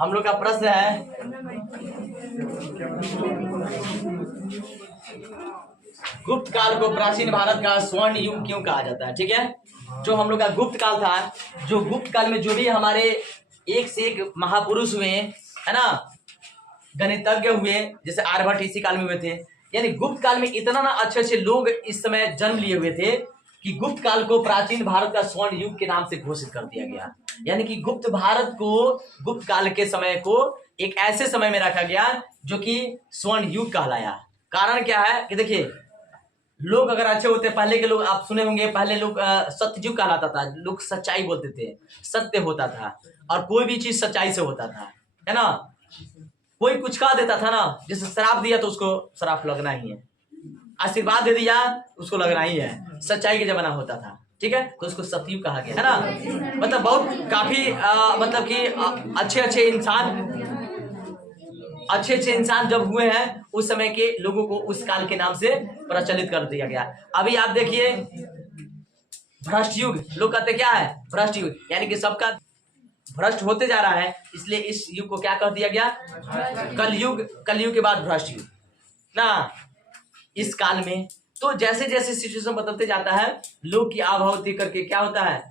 हम लोग का प्रश्न है गुप्त काल को प्राचीन भारत का स्वर्ण युग क्यों कहा जाता है। ठीक है, जो हम लोग का गुप्त काल था, जो गुप्त काल में जो भी हमारे एक से एक महापुरुष हुए है ना, गणितज्ञ हुए, जैसे आर्यभट्ट इसी काल में हुए थे। यानी गुप्त काल में इतना ना अच्छे अच्छे लोग इस समय जन्म लिए हुए थे कि गुप्त काल को प्राचीन भारत का स्वर्ण युग के नाम से घोषित कर दिया गया। यानी कि गुप्त भारत को, गुप्त काल के समय को एक ऐसे समय में रखा गया जो कि स्वर्ण युग कहलाया। कारण क्या है कि देखिए, लोग अगर अच्छे होते, पहले के लोग आप सुने होंगे, पहले लोग सत्ययुग कहलाता था, लोग सच्चाई बोलते थे, सत्य होता था और कोई भी चीज सच्चाई से होता था, है ना। कोई कुछ कह देता था ना, जैसे शराब दिया तो उसको शराब लगना ही है, आशीर्वाद दे दिया उसको लगना ही है, सच्चाई का जमाना होता था। ठीक है, तो उसको सतयुग कहा गया, है ना। मतलब बहुत काफी मतलब कि अच्छे अच्छे इंसान जब हुए हैं उस समय के लोगों को उस काल के नाम से प्रचलित कर दिया गया। अभी आप देखिए भ्रष्ट युग, लोग कहते क्या है, भ्रष्ट युग, यानी कि सबका भ्रष्ट होते जा रहा है, इसलिए इस युग को क्या कर दिया गया, कलयुग। कलयुग के बाद भ्रष्ट युग ना। इस काल में तो जैसे जैसे सिचुएशन बदलते जाता है, लोग की आभाव देख करके क्या होता है,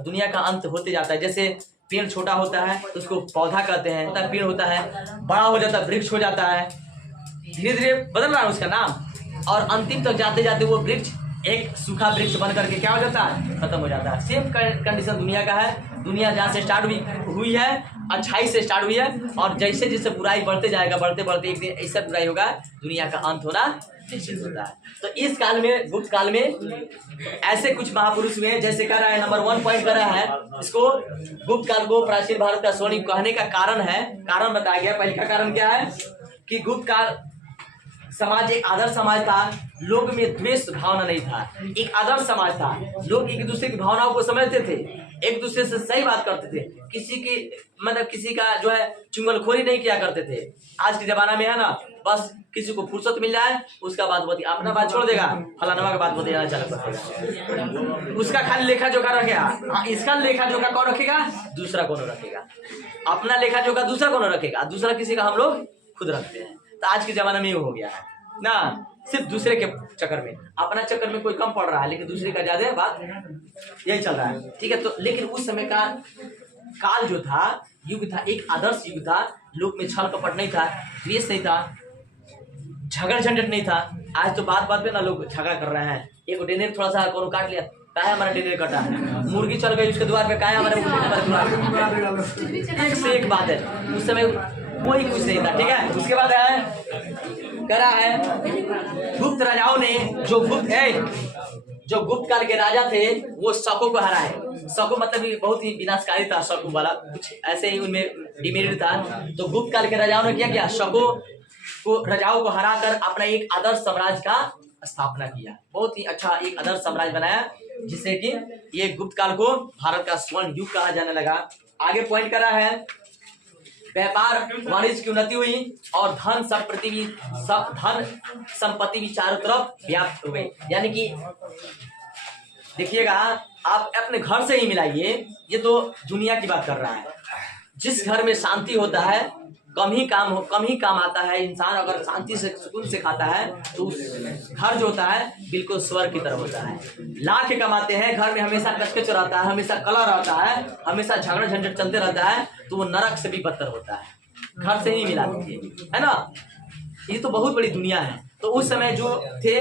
दुनिया का अंत होते जाता है। जैसे पेड़ छोटा होता है तो उसको पौधा कहते हैं, पेड़ होता है, बड़ा हो जाता है वृक्ष हो जाता है, धीरे धीरे बदल रहा है उसका नाम, और अंतिम तक जाते जाते वो वृक्ष एक सूखा वृक्ष बन करके क्या हो जाता है, खत्म हो जाता है। सेम कंडीशन दुनिया का है। दुनिया जहाँ से स्टार्ट हुई है, अच्छाई से स्टार्ट हुई है, और जैसे जैसे बुराई बढ़ते जाएगा, बढ़ते बढ़ते एक दिन ऐसा बुराई होगा, दुनिया का अंत होना निश्चित होता है। तो इस काल में, गुप्त काल में ऐसे कुछ महापुरुष हुए, जैसे कह रहा है नंबर 1 पॉइंट कर रहा है, इसको गुप्त काल को प्राचीन भारत का स्वर्ण युग कहने का कारण है, कारण बताया गया। पहले का कारण क्या है कि गुप्त काल समाज एक आदर्श समाज था, लोग में द्वेष भावना नहीं था, एक आदर्श समाज था, लोग एक दूसरे की भावनाओं को समझते थे, एक दूसरे से सही बात करते थे, किसी की मतलब किसी का जो है चुगलखोरी नहीं किया करते थे। आज के जमाना में है ना, बस किसी को फुर्सत मिल जाए उसका बात बती, अपना बात छोड़ देगा, फलाना का बात बतेगा, चल उसका खाली लेखा जोखा रखेगा। इसका लेखा जोखा कौन रखेगा, दूसरा कौन रखेगा, अपना लेखा जोखा दूसरा कौन रखेगा, दूसरा किसी का हम लोग खुद रखते हैं। तो आज के जमाने में ये हो गया है ना, सिर्फ दूसरे के चक्कर में, अपना चक्कर में कोई कम पड़ रहा है, लेकिन दूसरे का ज्यादा बात यही चल रहा है। ठीक है, तो लेकिन उस समय का काल जो था, युग था, एक आदर्श युग था, लोग में छल कपट नहीं था, द्वेष नहीं था, झगड़ झंझट नहीं था। आज तो बात बात पे ना लोग झगड़ा कर रहे हैं, एक डेनेर थोड़ा सा कोनो काट लिया, क्या है हमारा डेनेर कटा, मुर्गी चल गई उसके द्वार पे, क्या है हमारे एक से एक बात है। उस समय कोई कुछ नहीं था। ठीक है, उसके बाद है करा है गुप्त राजाओं ने, जो गुप्त काल के राजा थे वो शकों को हराए। शको मतलब बहुत ही विनाशकारी था, शको वाला कुछ ऐसे ही उनमें डिमेरिट था। तो गुप्त काल के राजाओं ने क्या किया, शकों को, राजाओं को हराकर अपना एक आदर्श साम्राज्य का स्थापना किया, बहुत ही अच्छा एक आदर्श साम्राज्य बनाया, जिससे कि ये गुप्त काल को भारत का स्वर्ण युग कहा जाने लगा। आगे पॉइंट करा है व्यापार वाणिज्य की उन्नति हुई और धन संपत्ति भी चारों तरफ व्याप्त हो गई। यानी कि देखिएगा, आप अपने घर से ही मिलाइए, ये तो दुनिया की बात कर रहा है। जिस घर में शांति होता है, कम ही काम आता है। इंसान अगर शांति से सुकून से खाता है तो उस घर जो होता है बिल्कुल स्वर्ग की तरह होता है। लाख कमाते हैं, घर में हमेशा कचकच रहता है, हमेशा कलह रहता है, हमेशा झगड़ा झंझट चलते रहता है, तो वो नरक से भी बदतर होता है। घर से ही मिला दीजिए, है ना। ये तो बहुत बड़ी दुनिया है। तो उस समय जो थे,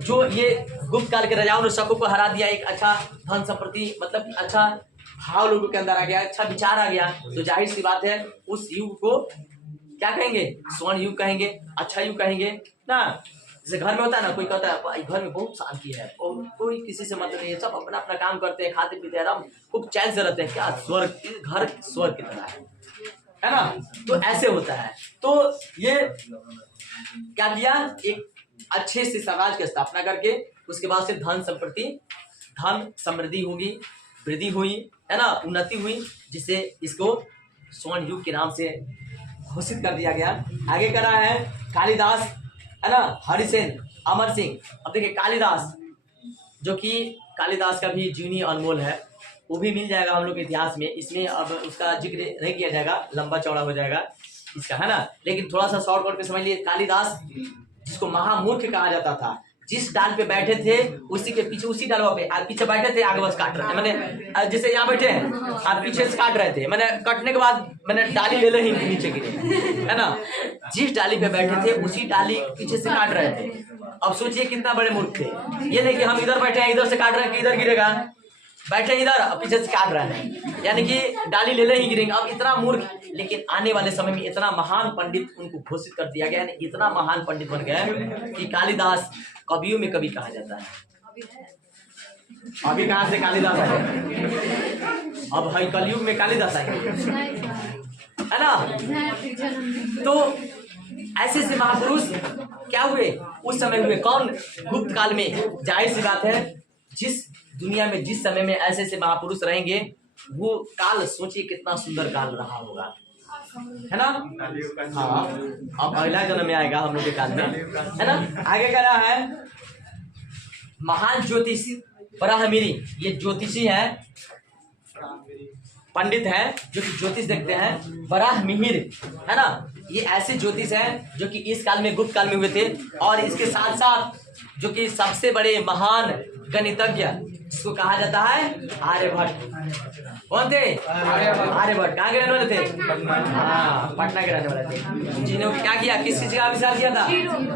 जो ये गुप्त काल के राजाओं ने शकों को हरा दिया, एक अच्छा धन संपत्ति मतलब अच्छा भाव लोगों के अंदर आ गया, अच्छा विचार आ गया, तो जाहिर सी बात है उस युग को क्या कहेंगे, स्वर्ण युग कहेंगे, अच्छा युग कहेंगे ना। जैसे घर में होता है ना, कोई कहता है भाई घर में बहुत शांति है, और कोई किसी से मतलब नहीं है, सब अपना अपना काम करते हैं, खाते पीते हैं, खूब चैन से रहते हैं, क्या स्वर्ग, घर स्वर्ग की तरह है ना। तो ऐसे होता है। तो ये क्या किया, एक अच्छे से समाज की स्थापना करके उसके बाद से धन समृद्धि होगी, वृद्धि हुई, है ना, उन्नति हुई, जिससे इसको स्वर्ण युग के नाम से घोषित कर दिया गया। आगे करा है कालिदास, है ना, हरिसेन, अमर सिंह। अब देखिए कालिदास, जो कि कालिदास का भी जीवनी अनमोल है, वो भी मिल जाएगा हम लोग के इतिहास में। इसमें अब उसका जिक्र नहीं किया जाएगा, लंबा चौड़ा हो जाएगा इसका, है ना। लेकिन थोड़ा सा शॉर्टकट में समझ लिए, कालिदास जिसको महामूर्ख कहा जाता था, जिस डाल पे बैठे थे उसी के पीछे, उसी डालवा पे आप पीछे बैठे थे, आगे बस काट रहे थे। मैंने जैसे यहाँ बैठे हैं आप पीछे से काट रहे थे, मैंने कटने के बाद मैंने डाली ले ही नीचे गिरे, है ना। जिस डाली पे बैठे थे उसी डाली पीछे से काट रहे थे। अब सोचिए कितना बड़े मूर्ख थे। ये नहीं कि हम इधर बैठे हैं इधर से काट रहे हैं कि इधर गिरेगा, बैठे इधर पीछे से काट रहे हैं, यानी कि डाली ले ही गिरेंगे। अब इतना मूर्ख, लेकिन आने वाले समय में इतना महान पंडित उनको घोषित कर दिया गया, इतना महान पंडित बन गए कि कालिदास कवियों में कवि कहा जाता है। अभी कहां से कालिदास आए? अब है कलयुग में कालिदास आए, है ना। तो ऐसे ऐसे महापुरुष क्या हुए उस समय हुए, कौन? गुप्त काल में। जाहिर सी बात है, जिस दुनिया में जिस समय में ऐसे ऐसे महापुरुष रहेंगे, वो काल सोचिए कितना सुंदर काल रहा होगा, है ना। हाँ, अब अगला जन्म में आएगा हम लोग के काल में, है ना। आगे कह रहा है महान ज्योतिष बराहमिरी। ये ज्योतिषी है, पंडित है जो कि ज्योतिष देखते हैं, बराहमिहिर, है ना। ये ऐसे ज्योतिष हैं जो कि इस काल में, गुप्त काल में हुए थे। और इसके साथ साथ जो कि सबसे बड़े महान गणितज्ञ जिसको कहा जाता है आर्यभट्ट। कौन थे? आर्यभट्ट। कहाँ के रहने वाले थे? हाँ, पटना के रहने वाले थे, जिन्होंने क्या किया, किस चीज का आविष्कार किया था?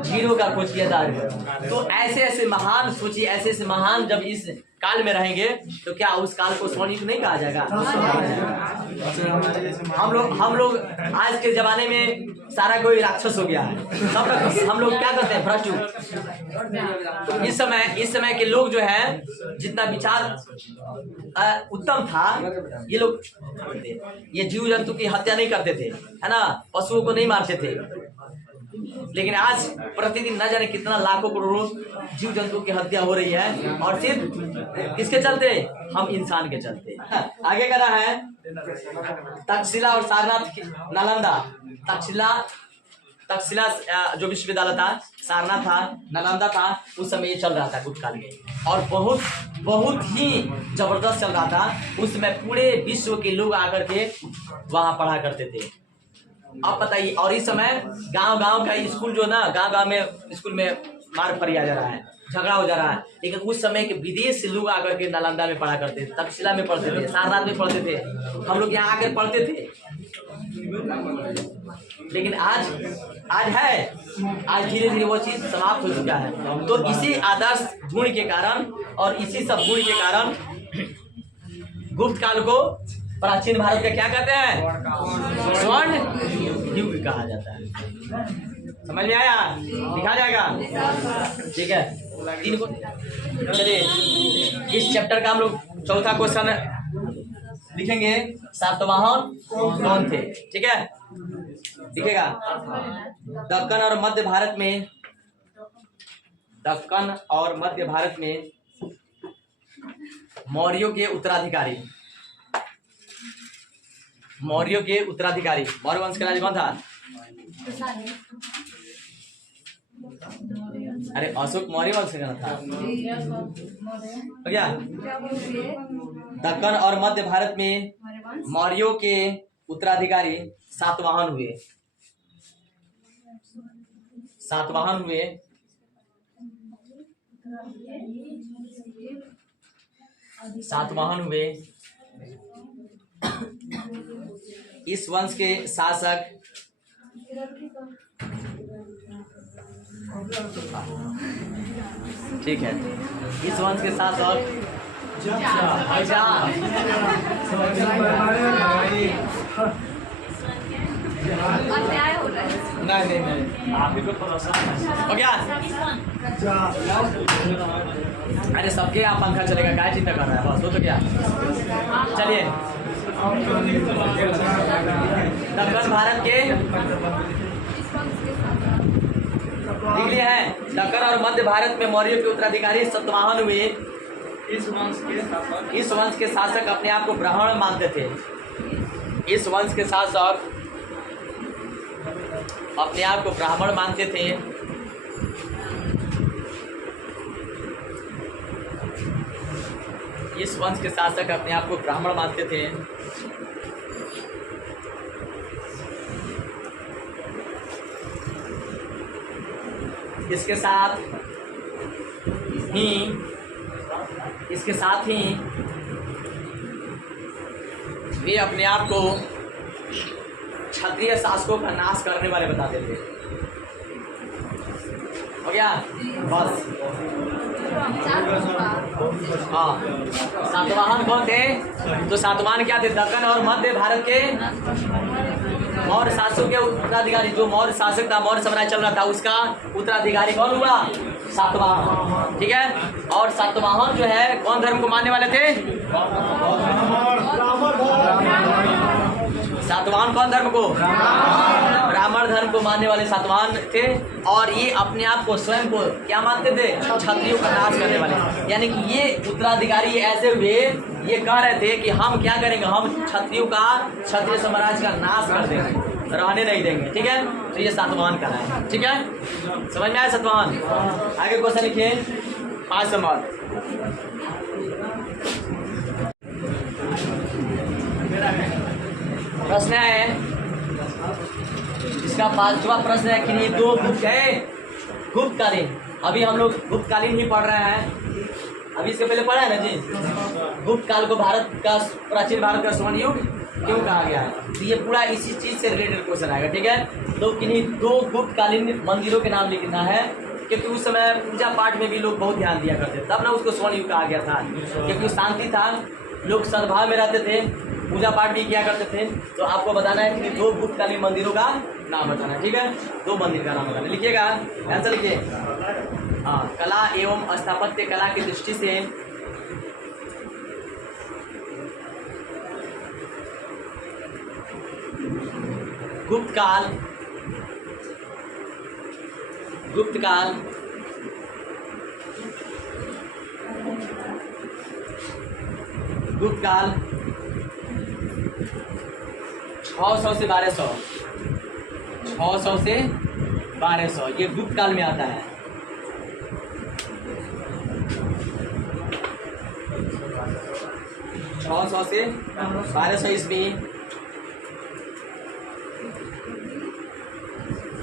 जीरो का खोज किया था आर्यभट्ट। तो ऐसे ऐसे महान, सोचिए ऐसे ऐसे महान जब इस काल में रहेंगे तो क्या उस काल को स्वर्णिम नहीं कहा जाएगा? हम लोग आज के जमाने में सारा कोई राक्षस हो गया है, सब हम लोग क्या करते हैं? भ्रष्ट। इस समय के लोग जो है, जितना विचार उत्तम था, ये लोग ये जीव जंतु की हत्या नहीं करते थे, है ना, पशुओं को नहीं मारते थे। लेकिन आज प्रतिदिन न जाने कितना लाखों करोड़ों जीव जंतु की हत्या हो रही है, और सिर्फ किसके चलते? हम इंसान के चलते। आगे कह रहा है तक्षशिला और सारनाथ, नालंदा। तक्षशिला जो विश्वविद्यालय था, सारनाथ था, नालंदा था, उस समय ये चल रहा था गुप्त काल में, और बहुत ही जबरदस्त चल रहा था। उस समय पूरे विश्व के लोग आकर के वहां पढ़ा करते थे। अब बताइए, और इस समय गांव का स्कूल जो ना, गांव में स्कूल में मार फरिया जा रहा है, झगड़ा हो जा रहा है। लेकिन उस समय के विदेश से लोग आकर के नालंदा में पढ़ा करते थे, तक्षशिला में पढ़ते थे, सारनाथ में पढ़ते थे, हम लोग यहाँ आकर पढ़ते थे। लेकिन आज धीरे धीरे वो चीज समाप्त हो चुका है। तो इसी आदर्श गुण के कारण और इसी सब गुण के कारण गुप्त काल को प्राचीन भारत का क्या कहते हैं? स्वर्ण युग कहा जाता है। समझ में आया? दिखा जाएगा, ठीक है। तीन को चलिए, इस चैप्टर का हम लोग चौथा क्वेश्चन लिखेंगे, सातवाहन कौन थे? ठीक है, दिखेगा। दक्कन और मध्य भारत में मौर्यों के उत्तराधिकारी, मौर्य वंश का राजा कौन था? अरे अशोक मौर्य वंश का था क्या? दक्कन और मध्य भारत में मौर्यों के उत्तराधिकारी सातवाहन हुए। इस वंश के शासक ठीक है, इस वंश के शासक नहीं आप ही को हो गया। अरे सबके आप पंखा चलेगा, क्या चिंता कर रहा है? बस हो तो क्या। चलिए, दक्कन भारत के लिख लिया है। दक्कन और मध्य भारत में मौर्यों के उत्तराधिकारी सातवाहन हुए। इस वंश के शासक अपने आप को ब्राह्मण मानते थे। इस वंश के शासक अपने आप को ब्राह्मण मानते थे। इस वंश के शासक अपने आप को ब्राह्मण मानते थे। इसके साथ ही वे अपने आप को क्षत्रिय शासकों का नाश करने वाले बताते थे। हो गया बस। हाँ, सातवाहन कौन थे? तो सातवाहन क्या थे? दक्कन और मध्य भारत के मौर्य शासकों के उत्तराधिकारी। जो मौर्य शासक था, मौर्य साम्राज्य चल रहा था, उसका उत्तराधिकारी कौन हुआ? सातवाहन। ठीक है। और सातवाहन जो है कौन धर्म को मानने वाले थे? सातवाहन कौन धर्म को? ब्राह्मण धर्म को मानने वाले सातवाहन थे। और ये अपने आप को स्वयं को क्या मानते थे? क्षत्रियों का नाश करने वाले। यानी कि ये उत्तराधिकारी ऐसे हुए, ये कह रहे थे कि हम क्या करेंगे, हम क्षत्रिय साम्राज्य का नाश कर देंगे, रहने नहीं देंगे। ठीक है। तो ये सातवाहन का है। ठीक है, समझ में आया सातवाहन? आगे क्वेश्चन लिखिए 5 नंबर। प्रश्न है, इसका 5वां प्रश्न है कि ये 2 गुप्त है गुप्तकालीन। अभी हम लोग गुप्तकालीन ही पढ़ रहे हैं। अभी इसके पहले पढ़ा है ना जी। गुप्त काल को भारत का, प्राचीन भारत का स्वर्ण युग क्यों कहा गया है? तो ये पूरा इसी चीज से रिलेटेड क्वेश्चन आएगा। ठीक है। तो किन्हीं 2 गुप्तकालीन मंदिरों के नाम लिखना है, क्योंकि उस समय पूजा पाठ में भी लोग बहुत ध्यान दिया करते थे, तब ना उसको स्वर्ण युग कहा गया था। क्योंकि शांति था, लोग सद्भाव में रहते थे, पूजा पाठ भी किया करते थे। तो आपको बताना है कि 2 गुप्तकालीन मंदिरों का नाम बताना है। ठीक है। 2 मंदिर का नाम बताना, लिखिएगा, आंसर लिखिए। हाँ, कला एवं स्थापत्य कला की दृष्टि से गुप्तकाल गुप्तकाल 600 से 1200, 600 से 1200 ये गुप्त काल में आता है। सौ से 1200 ईस्वी,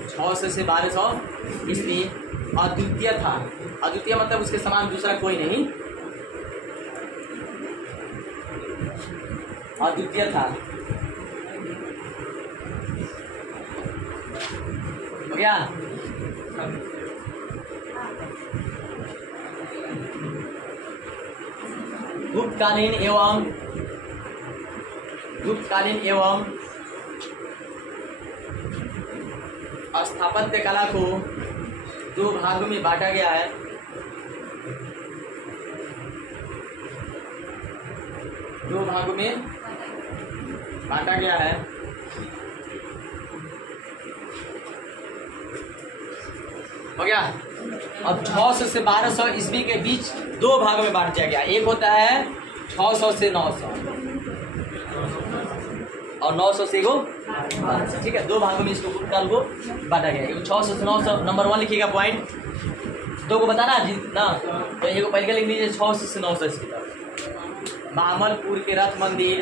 600 से 1200 ईस्वी अद्वितीय था। अद्वितीय मतलब उसके समान दूसरा कोई नहीं, अद्वितीय था। हो गया? गुप्तकालीन एवं स्थापत्य कला को 2 भागों में बांटा गया है। हो गया? अब 600 से 1200 ईस्वी के बीच 2 भागों में बांट दिया गया। एक होता है 600 से 900 और 900 से 1200। ठीक है, 2 भागों में इसको गुप्तकाल को बांटा गया। 600 से 900 नंबर 1 लिखिएगा पॉइंट। 2 को बताना ना, तो एक को पहले लिख लीजिए 600 से 900 ईस्वी तक। मामलपुर के रथ मंदिर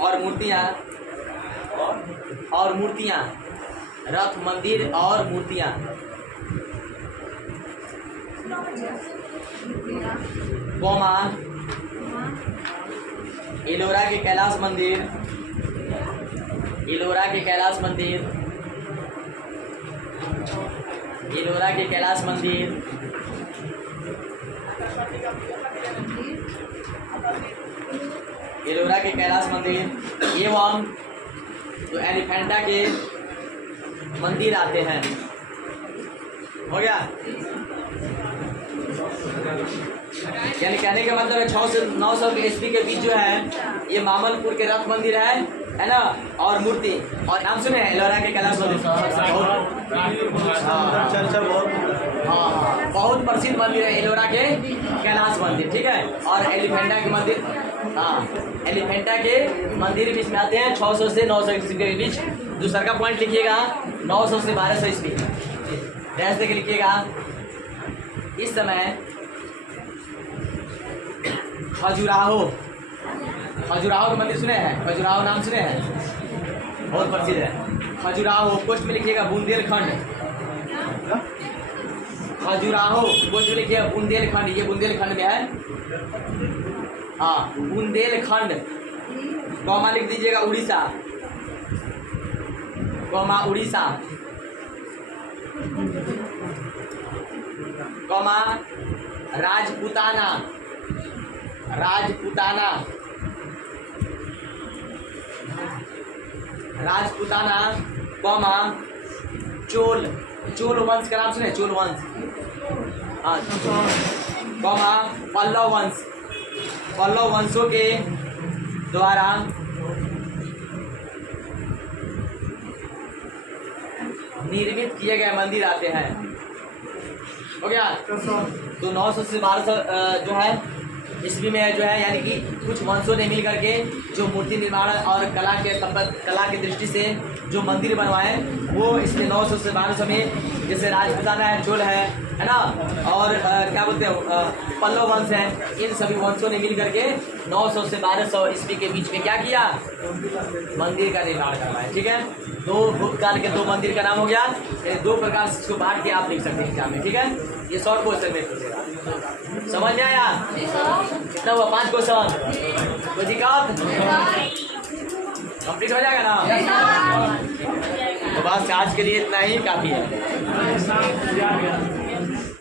और मूर्तियाँ रथ मंदिर और मूर्तियाँ। गोमा एलोरा के कैलाश मंदिर, एलोरा के कैलाश मंदिर, एलोरा के कैलाश मंदिर, एलोरा के कैलाश मंदिर एवं जो एलिफेंटा के मंदिर आते हैं। हो गया? यानी कहने का मतलब है 600 से 900 के ईस्वी के बीच जो है ये मामलपुर के रथ मंदिर है ना, और मूर्ति, और नाम सुने एलोरा के कैलाश मंदिर, बहुत प्रसिद्ध मंदिर है एलोरा के कैलाश मंदिर। ठीक है, और एलिफेंटा के मंदिर, एलिफेंटा के मंदिर बीच में आते हैं 600 से 900 ईस्वी के बीच। दूसरा का पॉइंट लिखिएगा 900 से 1200 ईस्वी, डैश देके लिखिएगा। इस समय खजुराहो, खजुराहो का मंदिर सुने हैं? खजुराहो नाम सुने हैं? बहुत प्रसिद्ध है खजुराहो। पोस्ट में लिखिएगा बुंदेलखंड। खजुराहो पोस्ट में लिखिएगा बुंदेलखंड, ये बुंदेलखंड में है। हाँ बुंदेलखंड। कौमा लिख दीजिएगा Orissa, comma Orissa, comma Rajputana, Rajputana, Rajputana, comma Chola, Chola वंश का नाम सुने? चोल वंश। हाँ कौमा पल्लव वंश, पल्लव वंशों के द्वारा निर्मित किए गए मंदिर आते हैं। हो गया? तो 900 से 1200 जो है ईस्वी में जो है, यानी कि कुछ वंशों ने मिल करके जो मूर्ति निर्माण और कला की दृष्टि से जो मंदिर बनवाए वो इसमें 900 से 1200 में, जैसे राजपूताना है, चोल है ना, और क्या बोलते हैं पल्लव वंश है, इन सभी वंशों ने मिल करके 900 से 1200 ईस्वी के बीच में क्या किया? मंदिर का निर्माण करवाया। ठीक है, दो भूतकाल के दो मंदिर का नाम हो गया। दो प्रकार से इसको बांट के आप लिख सकते हैं एग्जाम में। ठीक है, ये शॉर्ट क्वेश्चन में पूछेगा। समझ में आया? कितना हुआ? 5 क्वेश्चन। कोई दिक्कत? कंप्लीट हो जाएगा ना? तो बस आज के लिए इतना ही काफी है।